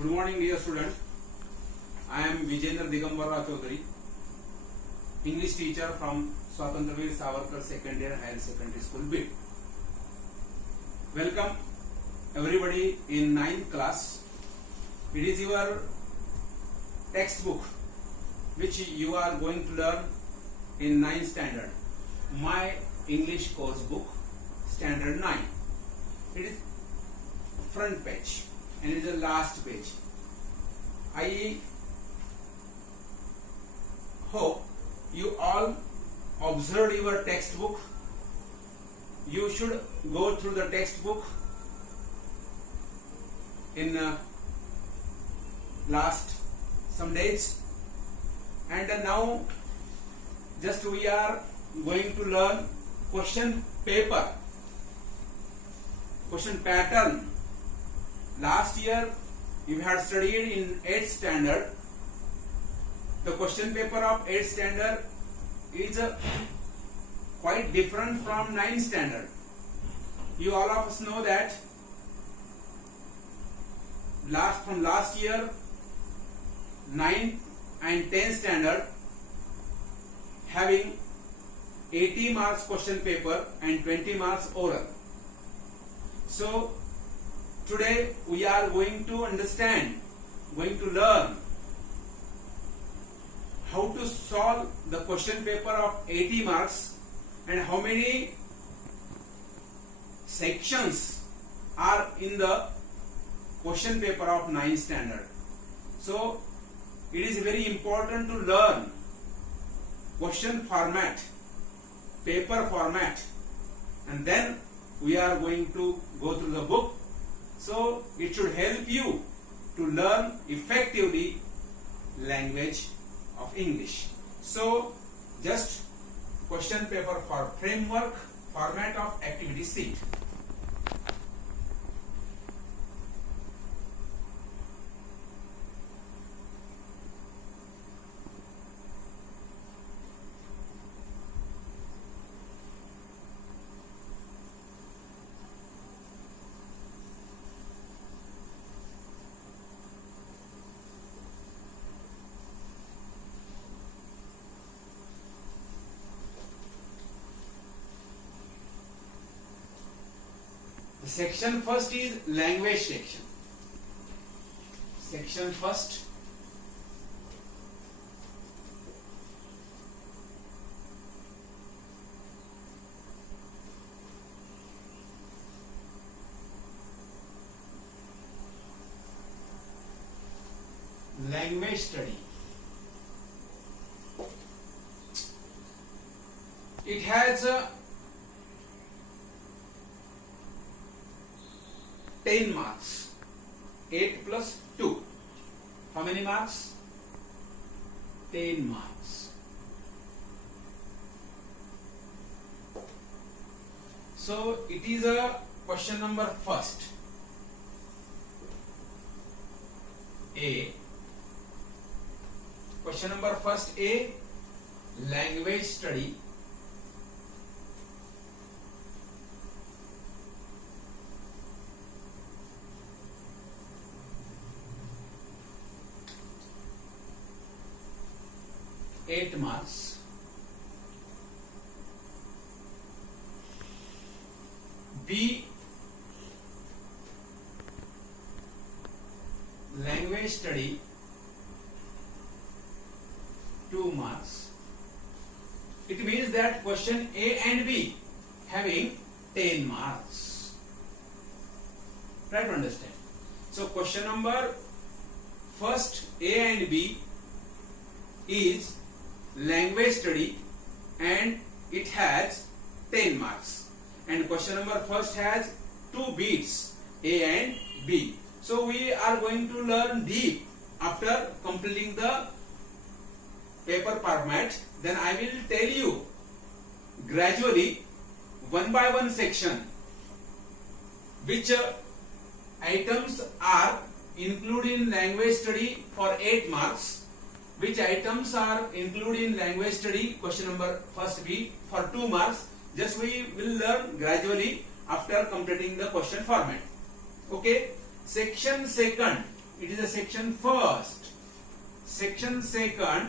Good morning, dear student. I am Vijendra Digambar Chaudhary, English teacher from Swatantraveer Savarkar Secondary Higher Secondary School, BID. Welcome everybody in 9th class. It is your textbook which you are going to learn in 9th standard. My English course book, standard 9. It is front page and it is the last page. I hope you all observed your textbook. You should go through the textbook in last some days, and now just we are going to learn question paper, question pattern. Last year you had studied in 8th standard. The question paper of 8th standard is quite different from 9th standard. You all of us know that from last year 9th and 10th standard having 80 marks question paper and 20 marks oral. So today we are going to learn how to solve the question paper of 80 marks and how many sections are in the question paper of 9th standard. So it is very important to learn question format, paper format, and then we are going to go through the book. So it should help you to learn effectively language of English. So just question paper for framework, format of activity sheet. The section first is language section. Section first. Language study. It has 10 marks. 8 plus 2. How many marks? 10 marks. So it is a question number first. A. Question number first A. Language study. Eight marks. B. Language study, 2 marks. It means that question A and B having 10 marks. Try to understand. So question number first A and B is language study and it has 10 marks, and question number first has 2 bits, A and B. So we are going to learn deep after completing the paper format. Then I will tell you gradually one by one section which items are included in language study for 8 marks, which items are included in language study question number first B for 2 marks. Just we will learn gradually after completing the question format. Okay. Section second it is a section first. Section second,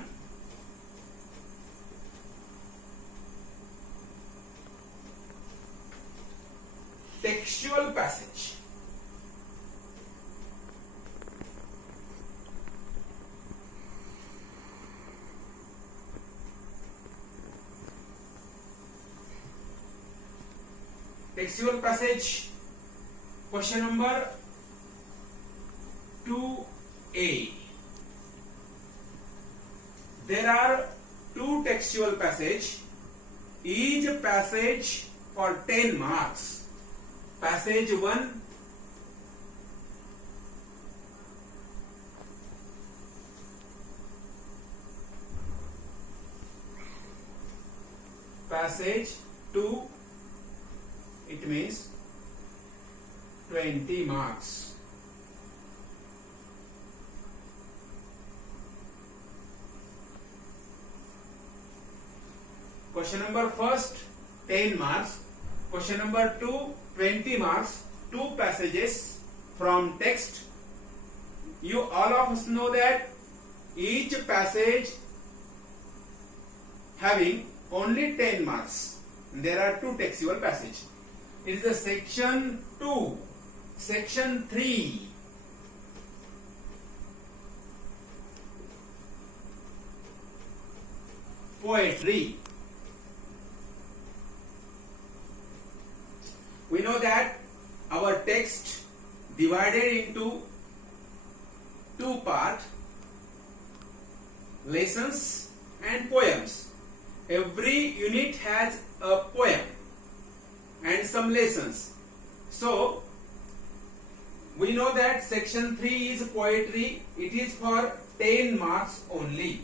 textual passage. Textual passage, question number 2A. There are two textual passage, each passage for 10 marks. Passage 1, passage 2, it means 20 marks. Question number first, 10 marks. Question number 2, 20 marks. Two passages from text. You all of us know that each passage having only 10 marks. There are two textual passages. It is the section 2, section 3. Poetry. We know that our text divided into two parts, lessons and poems. Every unit has a poem and some lessons. So we know that section 3 is poetry. It is for 10 marks only.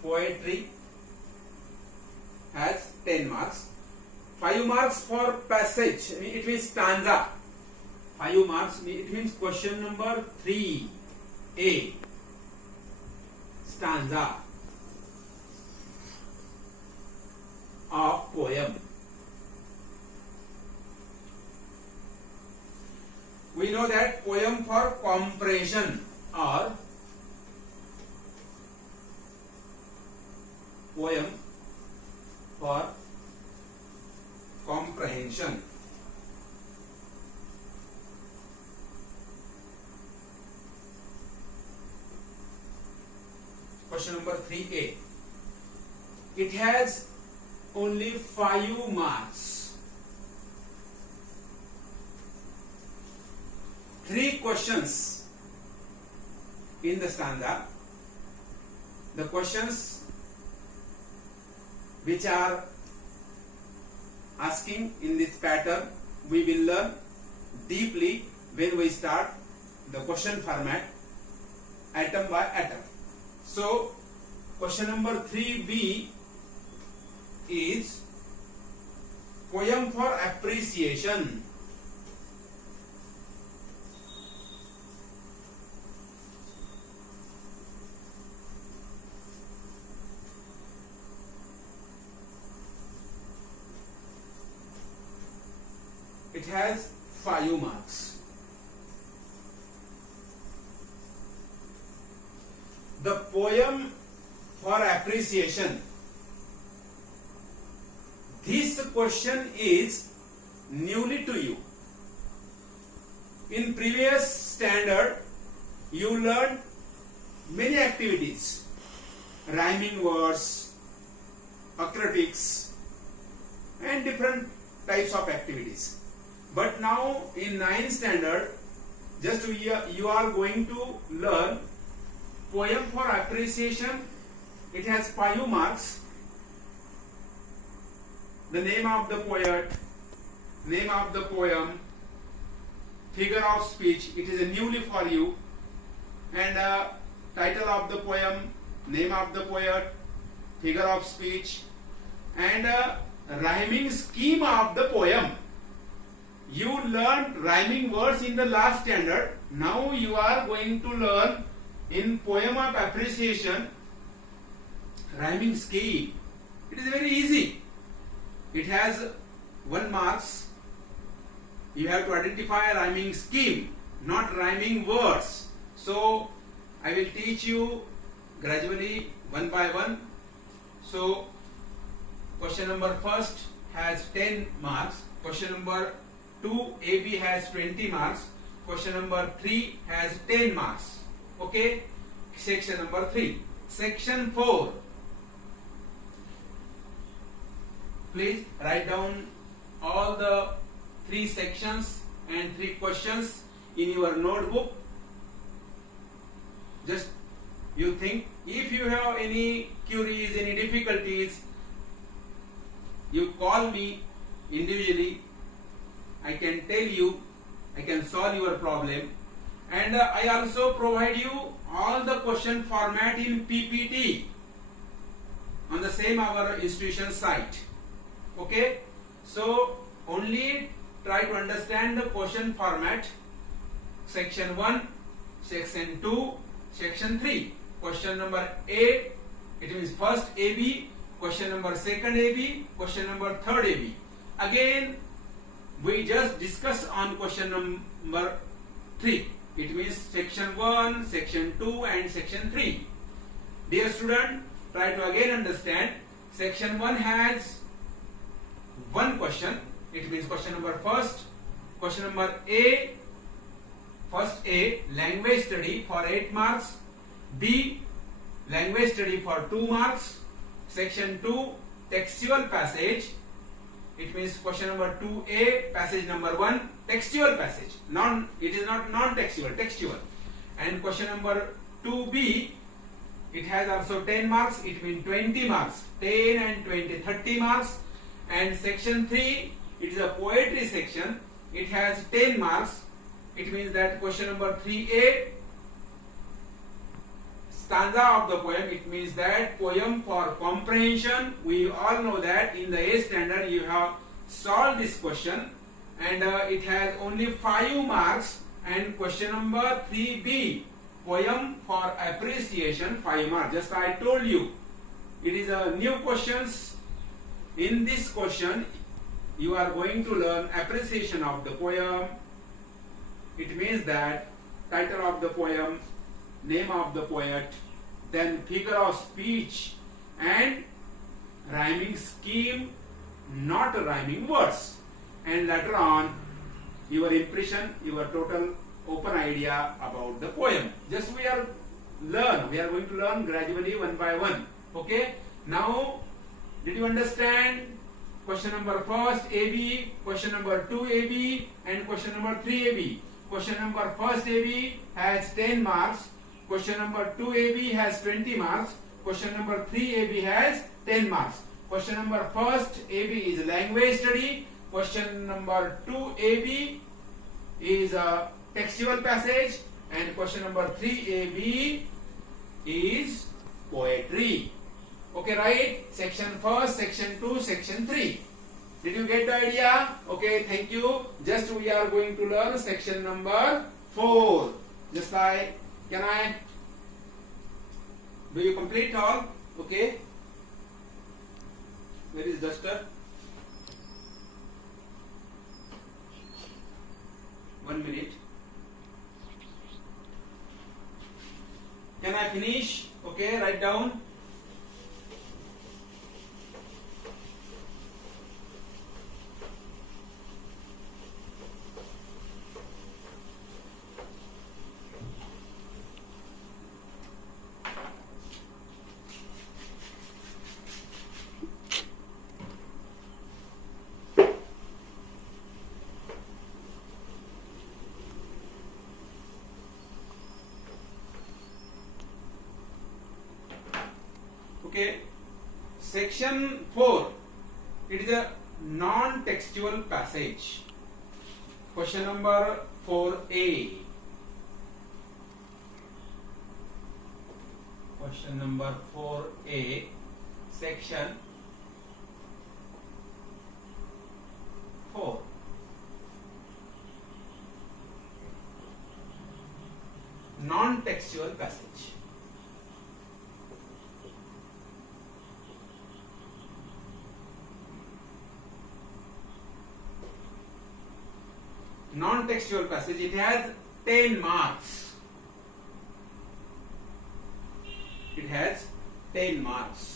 Poetry has 10 marks. 5 marks for passage, it means stanza. 5 marks, it means question number 3A, stanza of poem. We know that poem for comprehension or poem for comprehension. Question number 3A. It has only 5 marks. 3 questions in the stanza. The questions which are asking in this pattern we will learn deeply when we start the question format atom by atom. So question number 3B is poem for appreciation. It has 5 marks. The poem for appreciation. This question is newly to you. In previous standard, you learned many activities, rhyming words, acrobatics, and different types of activities. But now in 9th standard, just you are going to learn poem for appreciation. It has 5 marks. The name of the poet, name of the poem, figure of speech, it is a newly for you, and title of the poem, name of the poet, figure of speech, and rhyming scheme of the poem. You learned rhyming words in the last standard. Now you are going to learn in poem of appreciation rhyming scheme. It is very easy. It has 1 marks. You have to identify a rhyming scheme, not rhyming words. So I will teach you gradually one by one. So question number first has 10 marks. Question number 2 AB has 20 marks. Question number 3 has 10 marks. Okay. Section number 3. Section 4. Please write down all the 3 sections and 3 questions in your notebook. Just you think, if you have any queries, any difficulties, you call me individually. I can tell you, I can solve your problem, and I also provide you all the question format in PPT on the same our institution site. Okay, so only try to understand the question format. Section 1, section 2, section 3. Question number A, it means first AB. Question number second AB. Question number third AB. Again, we just discuss on question number 3. It means section 1, section 2 and section 3. Dear student, try to again understand. Section 1 has 1 question. It means question number first. Question number A, first A, language study for 8 marks. B, language study for 2 marks. Section 2, textual passage. It means question number 2A, passage number 1, textual passage. It is not non-textual, textual. And question number 2B, it has also 10 marks. It means 20 marks. 10 and 20, 30 marks. And section 3, it is a poetry section. It has 10 marks. It means that question number 3A, stanza of the poem, it means that poem for comprehension. We all know that in the A standard you have solved this question, and it has only 5 marks. And question number 3B, poem for appreciation, 5 marks. Just I told you, it is a new questions. In this question you are going to learn appreciation of the poem. It means that title of the poem, name of the poet, then figure of speech and rhyming scheme, not rhyming words. And later on your impression, your total open idea about the poem. Just we are going to learn gradually one by one. Okay. Now did you understand? Question number first AB, question number 2 AB and question number 3 AB. Question number first AB has 10 marks. Question number 2 AB has 20 marks. Question number 3 AB has 10 marks. Question number first AB is language study. Question number 2 AB is a textual passage, and question number 3 AB is poetry. Okay, right? Section first, section 2, section 3. Did you get the idea? Okay, thank you. Just we are going to learn section number 4. Just like, do you complete all? Okay. Where is duster? 1 minute. Can I finish? Okay, write down. Okay, section 4, it is a non-textual passage. Question number 4A. Question number 4A, section 4. Non-textual passage. non-textual passage, it has 10 marks. It has 10 marks.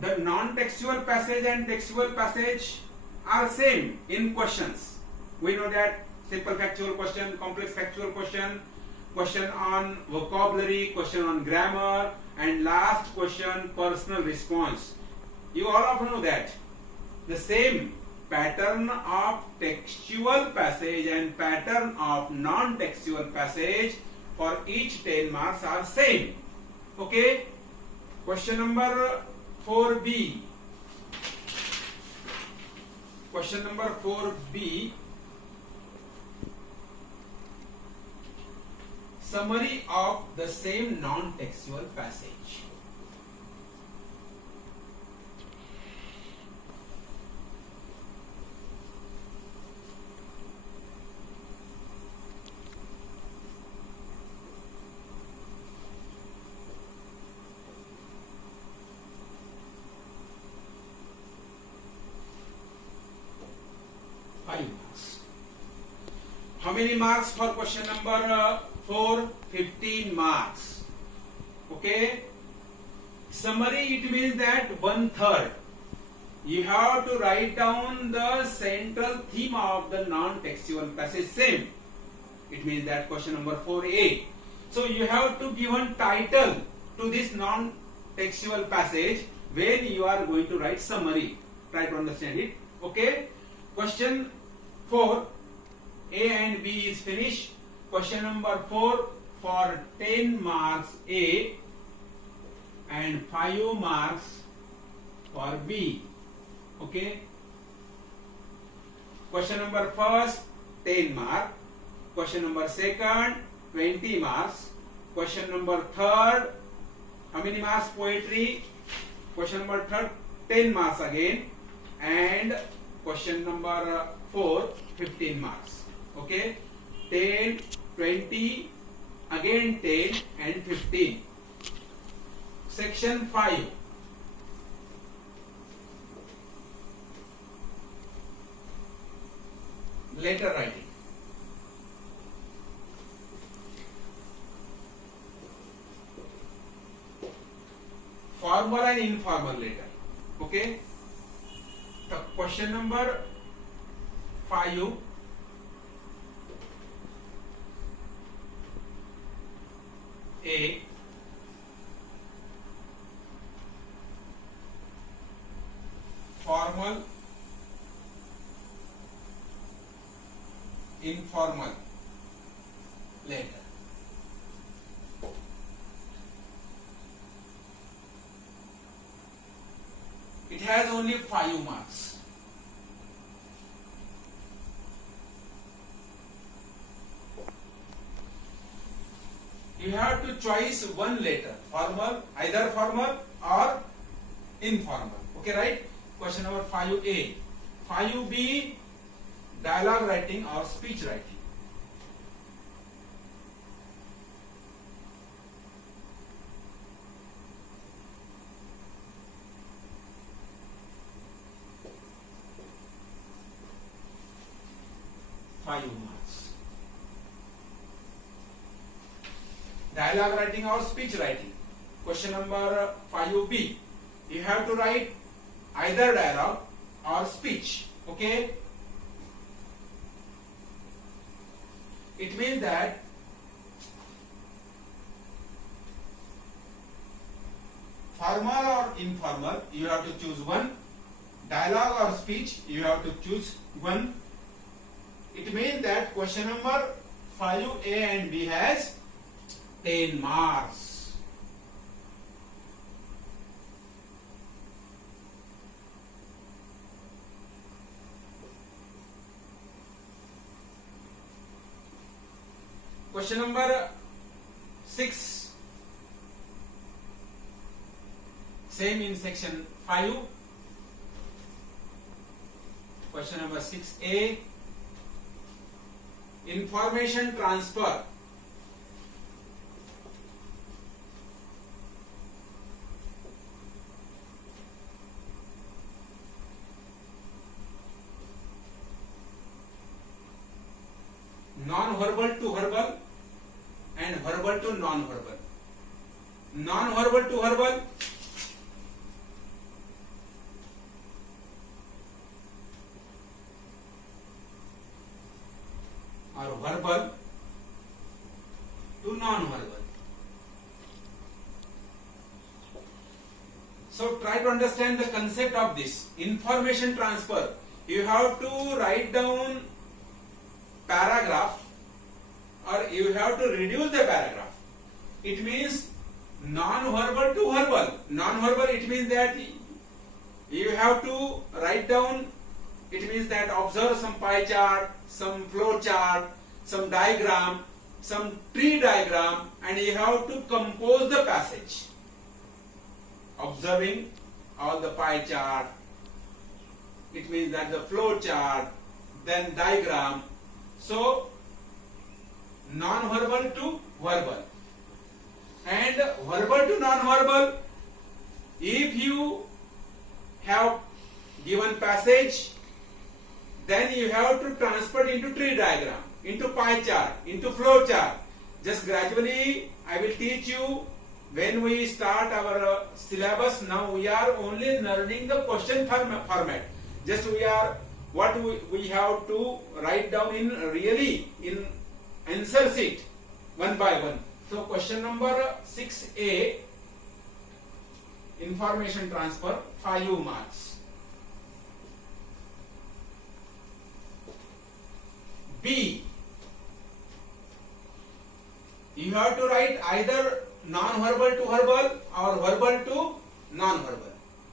The non-textual passage and textual passage are same in questions. We know that simple factual question, complex factual question, question on vocabulary, question on grammar, and last question personal response. You all of know that the same pattern of textual passage and pattern of non-textual passage for each 10 marks are same. Okay? Question number 4B. Question number 4B. Summary of the same non-textual passage. How many marks for question number 4? 15 marks. Okay. Summary, it means that 1/3. You have to write down the central theme of the non-textual passage. Same. It means that question number 4A. So you have to give a title to this non-textual passage when you are going to write summary. Try to understand it. Okay. Question 4. A and B is finished. Question number 4 for 10 marks A and 5 marks for B. Okay. Question number first 10 mark. Question number second 20 marks. Question number third, how many marks? Poetry. Question number third 10 marks again, and question number 4 15 marks. Okay, 10, 20, again 10 and 15. Section 5. Letter writing. Formal and informal letter. Okay. The question number 5. A formal, informal letter. It has only 5 marks. You have to choose one letter, formal, either formal or informal. Okay, right? Question number 5A. 5B, dialogue writing or speech writing. Dialogue writing or speech writing. Question number 5B. You have to write either dialogue or speech. Okay? It means that formal or informal, you have to choose one. Dialogue or speech, you have to choose one. It means that question number 5A and B has 10 marks. Question number 6, same in section 5. Question number 6A, information transfer. Non-verbal to verbal and verbal to non-verbal. Non-verbal to verbal, or verbal to non-verbal. So try to understand the concept of this information transfer. You have to write down paragraph, or you have to reduce the paragraph. It means non-verbal to verbal. Non-verbal, it means that you have to write down, it means that observe some pie chart, some flow chart, some diagram, some tree diagram, and you have to compose the passage. Observing all the pie chart, it means that the flow chart, then diagram. So non-verbal to verbal and verbal to non-verbal. If you have given passage, then you have to transfer into tree diagram, into pie chart, into flow chart. Just gradually I will teach you when we start our syllabus. Now we are only learning the question format. Just we are what we have to write down in really in answer sheet one by one. So question number 6A, information transfer, 5 marks. B, you have to write either non-verbal to verbal or verbal to non-verbal.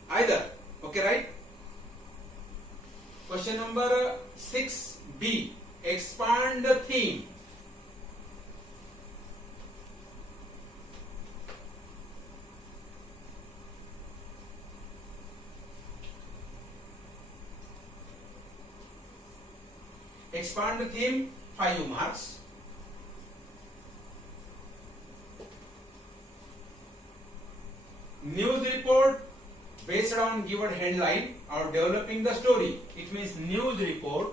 Either. Okay, right? Question number 6B, expand the theme. Expand the theme, 5 marks. News report based on given headline or developing the story. It means news report